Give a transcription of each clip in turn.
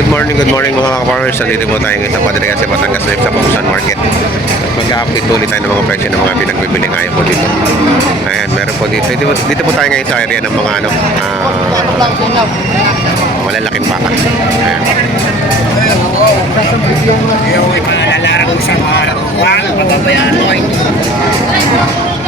Good morning mga ka-farmers. Dito po tayo ngayon sa Padre kasi Batangas Live sa Pausan Market. Mag-update po ulit tayo ng mga presyo ng mga pinagbibili ngayon po dito. Ayan, meron po dito. Dito po tayo ngayon sa area ng mga malalaking baka. Ayan.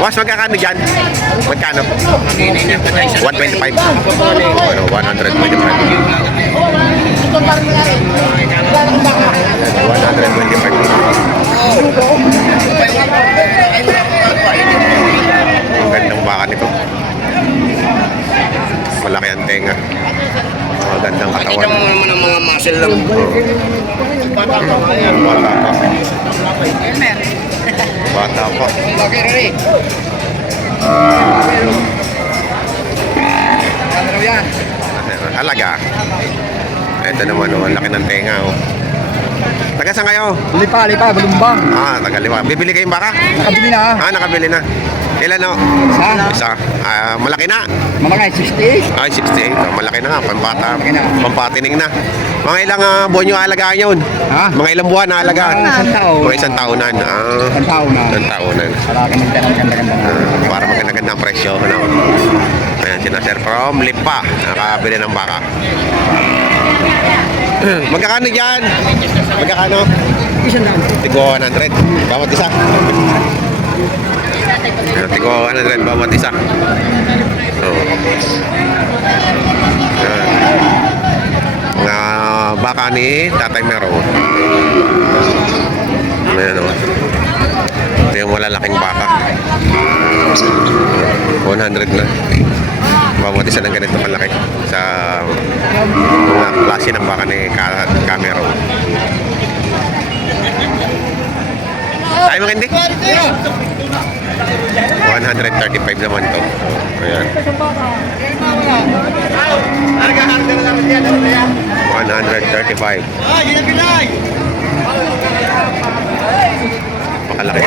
Was, magkakano dyan? Magkano? 125. 125. Ang gandang baka nito. Malaki ang tenga. Magandang katawan. Makikita mo naman ang mga muscle lang. Bata pa. Bata pa. Alaga. Ito naman, ang laki ng tenga. Taga saan kayo? Lipa, Balumbang. Taga Lipa. Bibili kayong baka? Nakabili na. Nakabili na. Ilan o? Isa. Malaki na. Malaki, 68. Ay, 68. Malaki na nga. Pampata. Malaki na. Pampatining na. Mga ilang buwan nyo alagaan yun? Mga ilang buwan na alagaan? Isang taon. Mga isang taonan. Isang taonan. Isang taonan. Para ka maganda. Para maganda ang presyo. Ano? Ayan, sina Sir from Lipa. Nakabili ng baka. Magkakano dyan? Magkakano? Isang taon. Tigo 100. Bawat isa. Tigo 100 bawat isa. Mga baka ni Tatay Mero. Ayan o. Ito yung malalaking baka. 100 na. Bawat isa ng ganito malaki sa mga klase ng baka ni Camero. Ay, maganda. 135 naman to. Ayan. 135. Makalaki.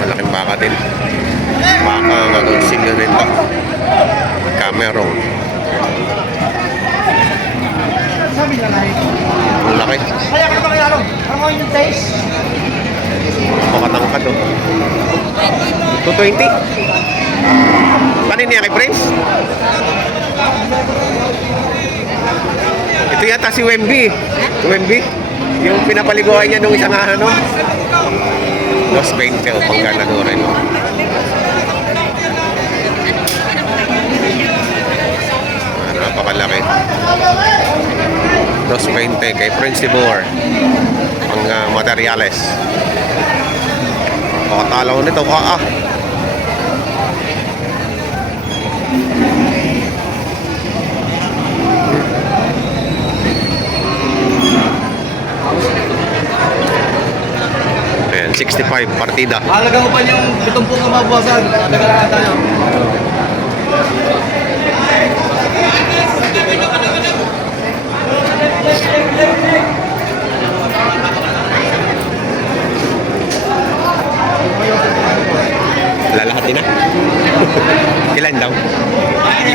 Malaking baka din. Baka nga konsing yun ito. Camero. Ang laki. Makatangkad o. 220. Panin niya kay Prince? Ito yata si Wemby. Yung pinapaliguan niya nung isang ano. 220 o pang gana doon rin. Napakalaki. 220 kay Prince Tibor. Ang materyales. Makatalaw nito. Ayan, 65 partida. Halaga mo pa yung 70 ka mabuwasan. Halaga lang tayo. Lalahati na. Ilan daw? 6. 6.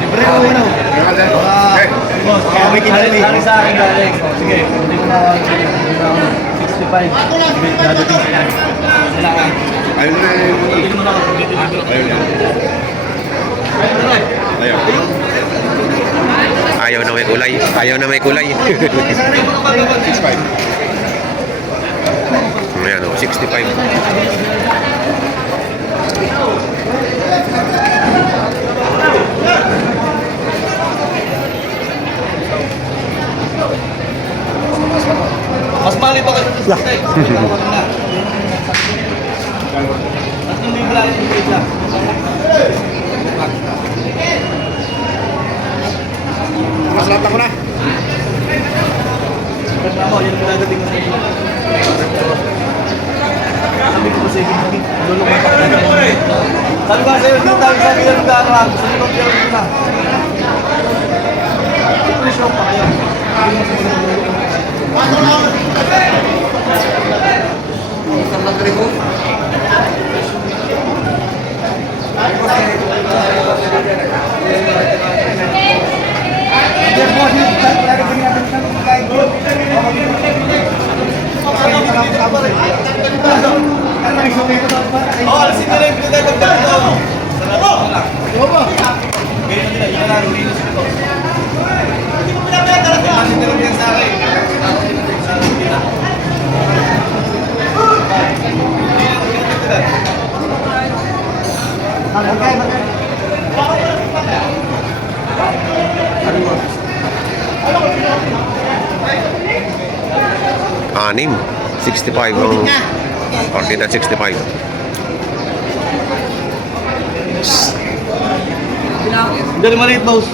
Libre ko yun o. May kinali. Sa akin galing. Sige. Hindi ko na 65. Dadating sa yan. Ayun na Ayaw na may kulay. 65. Ayan o, 65. Mas mali pa kayo sa stay. Mas lata ko na. Yan ang dadating na sa inyo. Sabi ko sa inyo, lulungan pa kayo. Sabi ko sa'yo, dito tayo sa ilang lugar. Sa ilang lugar na. Push lang pa kayo. Oh, alisin nila yung pinatay pagdalito. Sarap na lang. Ganyan nila, yun na lang linis ito. Hindi mo pinapeta lang yan. Alisin nila yan sa akin. Anim. 65 ang partida 65. Hindi rin maliit, boss.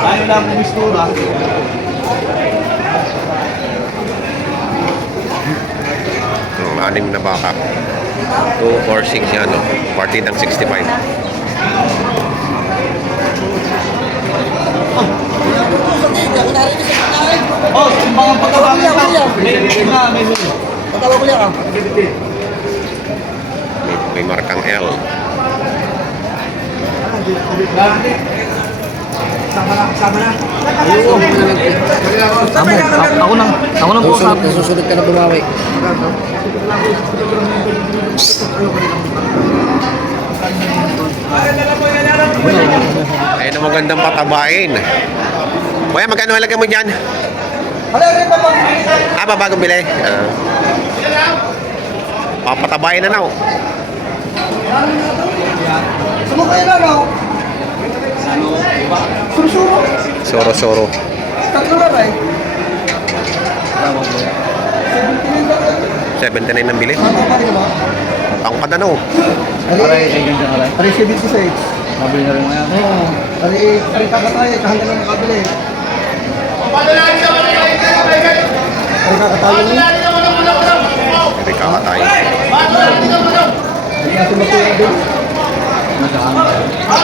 Ayaw lang kung mistura. Anim na baka. 2, 4, 6 yan, no? Partidang 65. Oh, simbangan pagkawagin ka. May na, may huli. Patawa ko lang ah. May markang L. Ako nang Susunod na susunod ka na bumawi. Ayun ang magandang patabain. Kuya, magkano halaga mo dyan? Bagong bili. Papatabain na na, oh. Sumakay na no? Susuro. Soro-soro. Tatlo na ba eh? 79 ang bili. Ano pa rin ba? Ang padano. Aray, 76. Mabili na rin mo yan. Oo. Aray, kakatayo. Kahanda na nakabili. Aray, kakatayo niya. Hindi kakatay. Hindi natin magpira din.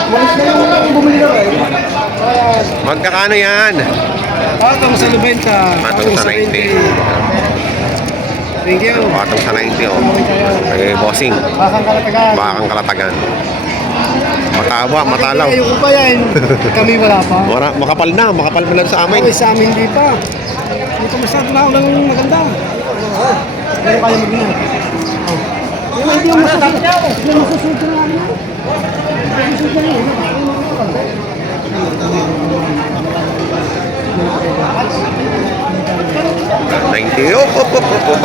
Walis na yung bumili na rin. Magkakano yan? Patong sa 90. Patong sa 90. Thank you. Patong sa 90, oh. Ay, bossing. Bakang kalatagan. Bakang kalatagan. Mataba, matalaw. Ayoko pa yan. Kami wala pa. Makapal na, makapal mo lang sa amin. Okay, sa amin hindi pa. Hindi ko masyado na ulang maganda. Pero kaya mag-ingat. Hindi mo masasunod. Hindi mo masasunod na namin. Masasunod na namin. 90. Oh, oh, oh, oh.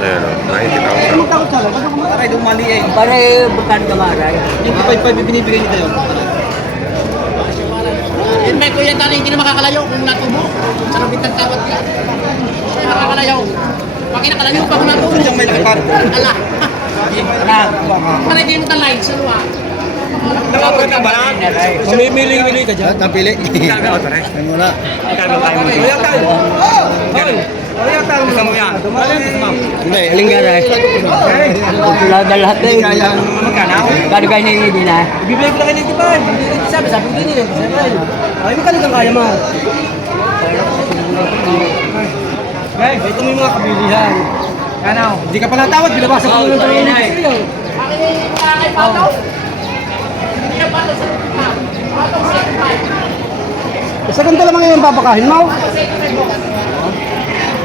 Ayan, oh, 90,000. Aray, dumali eh. Pare, bukan ka maray. Yung 5-5 binibigay nito yun. Yun may kuya tali, hindi na makakalayo kung natubo. Sa nabitang tawad yan. Hindi makakalayo. Pag kinakalayo, pag natubo. Diyan may nakapag. Ala. Panay kayo mo talay, sa luwa. Nakapag ka ba? Mamimili-mili ka dyan. Napili. Ay muna. Kaya tayo. Hoy! Kaya tayo mo yan. Hindi, Linggaray. Lahat na yun. magkana? Gano'n kayo nilili na? Bibili ko lang kayo ng tipad. Sabi ko din yun. Ay, magkano kang kaya mo? Guys, ito mo yung mga kabilihan. Ano? Hindi ka pa natawad, binabasa ko lang tayo. Kay Pataw. Hindi na Pataw sa lima. Pataw sa lima. Sa ganda lamang yung babakahin mo.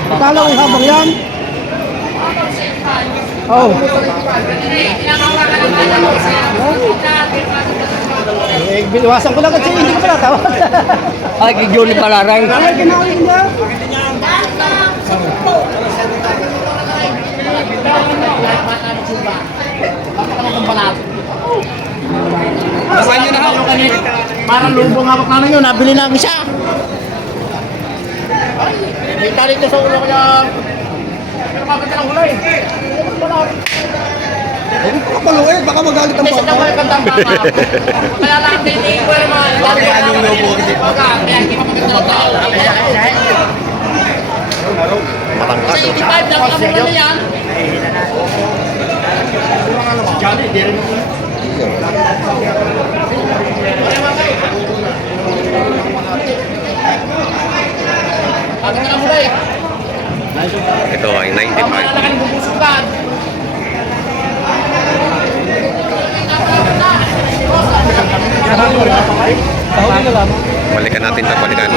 Patalaw yung habang yan. Oh. Pinakawakan ng Pataw sa Eh, binawasan ko lang kasi hindi ka pa natawad. Ay, kay Johnny Palaray. Ay, kinawin niya. Nasaan nyo na kayo kanina? Parang lubong hawak namin yun, nabili namin siya. Ay, may talit na sa ulo kaya... Pero maganda ng hulay. Huwag ko kapaluin, baka magalit ang Kasi bata. naman kandang baka. Kaya lang, hindi ko rin mga... Kaya hindi pa maganda ng tao. Matangkad, Sa oh. 85 lang kami na yan. Maganda ng hulay. Ito ay Ang 95. malalakan ng bubusukan. Tahuli na lang. Balikan natin ito, balikan.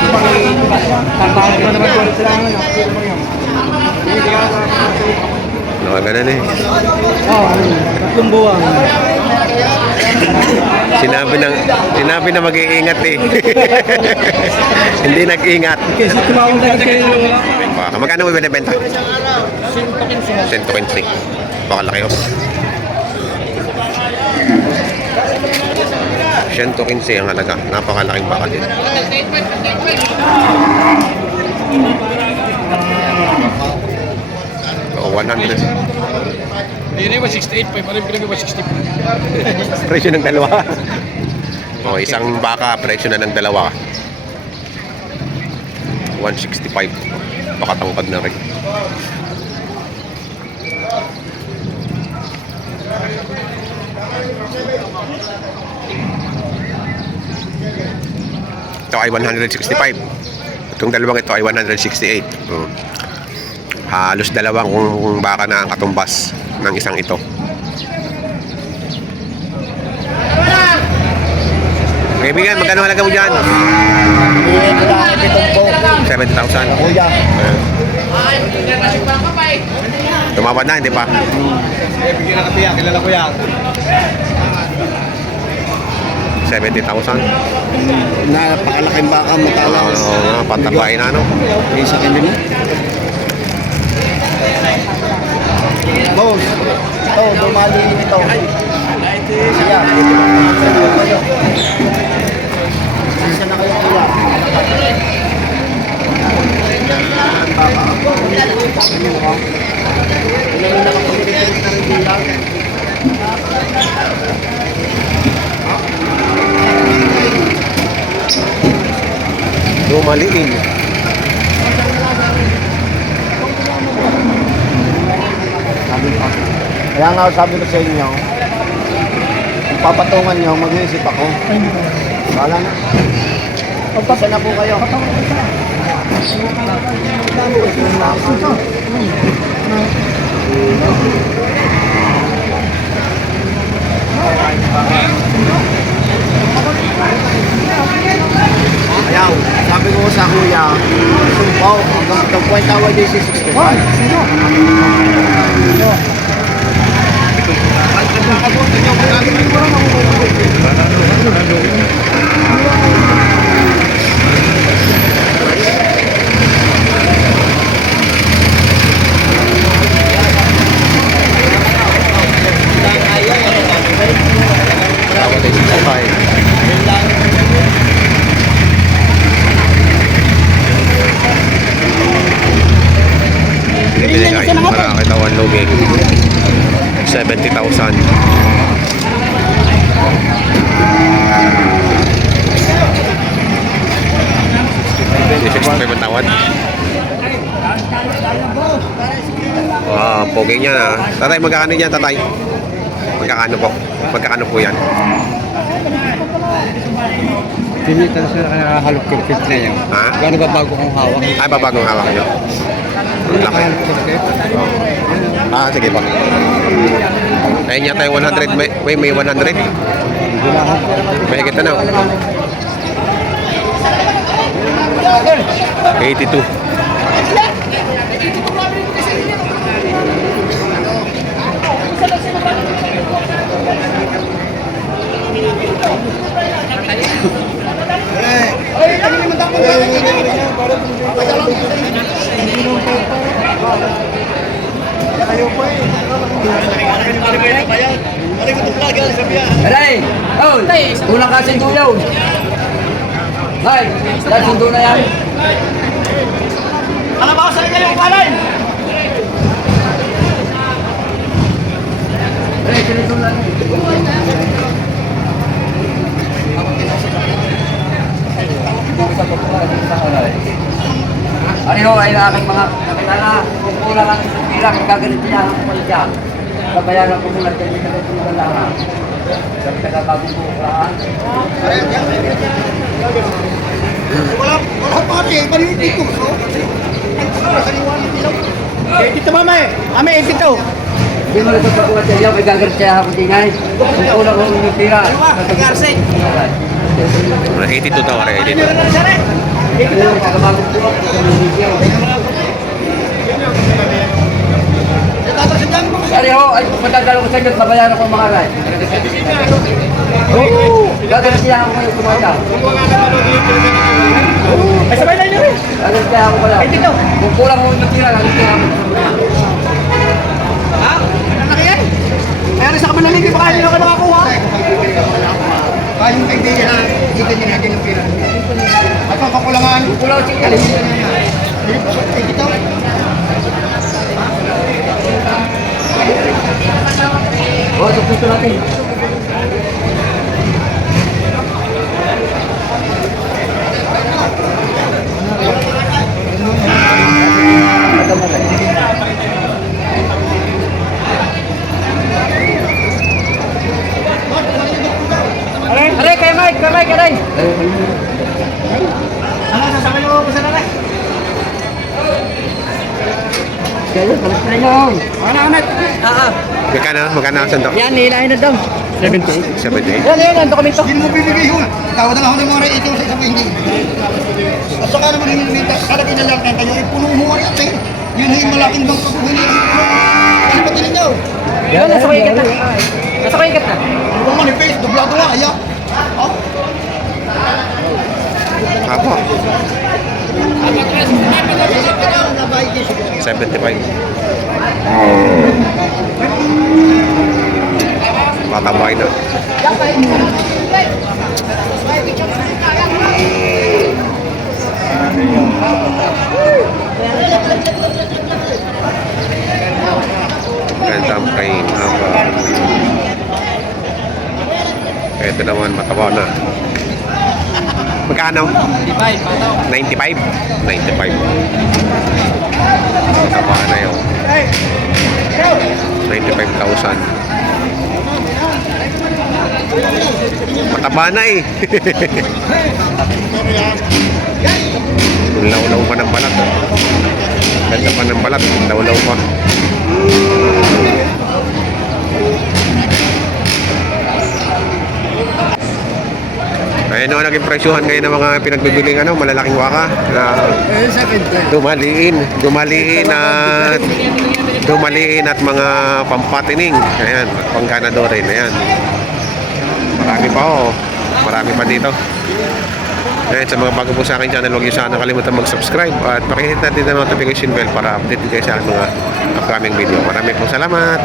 ganun eh. Oo, 3 buwan. Sinabi na mag-iingat eh. Hindi nag-ingat. Kasi tumawag na kayo yung Baka magkano mo binibenta? 115. Baka laki oh. 115 ang halaga. Napakalaking baka din. O 100. Hindi ba 68 pa? Parang pinag ba 65? Presyo ng dalawa. O isang baka, presyo na ng dalawa. 165. Baka tangkad na rin. Ito ay 165. Itong dalawang ito ay 168. Halos dalawang baka na ang katumbas ng isang ito. Kaibigan, magkano halaga mo dyan? 70,000. Kuya. Tumawad na, hindi pa? Bigyan na katiya, kilala ko yan. 70,000. Napakalaking baka mo talaga. Oo, patabay na ano. May sa akin din mo. Boss, ito, bumali ito. Siya. Isa na kayo kuya. Lumaliin. Kaya nga sabi ko sa inyo, kung papatungan nyo, mag-iisip ako. Wala na. Pagpasa na po kayo. Ayaw, sabi ko sa kuya, sumpaw, hanggang itong point tawag din si 65. Tawad ay 65. Ibinigay para kitawan lugi 70,000. May tawad. Wow, pogi niya na. Tatay, magkakano yan, tatay? Magkakano po? Magkakano po yan? Pinitan siya kaya halop kirkit na yun. Ha? Gano'n ba bago kong hawak? Ay, babagong hawak niyo. Ang laki. Ah, sige po. Ayun yata yung 100. May 100. May higit na. 82. Aray! Oh! Unang kasindo yun! Hay! Kasindo na yan! Alam ako sa inyo yung palay! Aray, kasindo na yan! Ano ho, ay aking mga kakilala, kung kulang ang bilang, gagalit niya ang pumalya. Kabayaran ko muna kayo sa katulungan lang. Sa tagabagong bukaan. Wala pa rin, maliit dito. Dito mama eh. Ame, dito. Hindi mo ito pagkuha sa iyo, may gagalit siya ako tingay. Kung kulang ko yung tira. Garce! 82 daw, 82. Ito yung tagabagong bukaan. Sorry ho, ay matagalo ko sa inyo, babayaran ko ang mga ray. Gaganti ako kayo kumaya. Ay, sabay na nyo rin. Gaganti ako pala. Ay, dito. Kung kulang mo yung tira, gaganti ako. Ha? Ano na yan? Kaya rin sa kabilang lingkid, baka hindi ka nakakuha. Yung idea na kita niya natin ng pera. At ang kakulangan, Kulang si Kali. ito. O, tupusto natin. Aray, kay Mike, aray. Ano, sasabay mo ko sa nanay? Kaya, kalas na nyo. Ano, Ahmed? Magkano ang sandok? Yan, nilahin na daw. 78. Yan, ang dokumento. Hindi mo bibigay yun. Tawad na ako ng mga ito sa isang hindi. At saka naman yung minta, kalagay na lang kayo, ay punong huwa yan eh. Yun ay malaking bang pagkuhuli. Ano ba ninyo? Yan, nasa ko ikat na. Nasa ko ikat na. Kung manifest, dublado nga, ayak. Oh, Apo. 75. Matabay na. Ganda ang kain. Ito naman, mataba na. Magkano? 95. 95. Mataba na yun. 95,000. Mataba na eh. Law-law pa ng balat. Ganda pa ng balat. Law-law pa. Ayun o, naging presyuhan ngayon ng mga pinagbibiling malalaking waka na dumaliin at mga pampatining. Ayan, pangganador rin. Ayan. Marami pa marami pa dito. Ayan, sa mga bago po sa akin channel, huwag niyo sana kalimutan mag-subscribe at pakihit natin ang notification bell para update kayo sa mga upcoming video. Marami po salamat.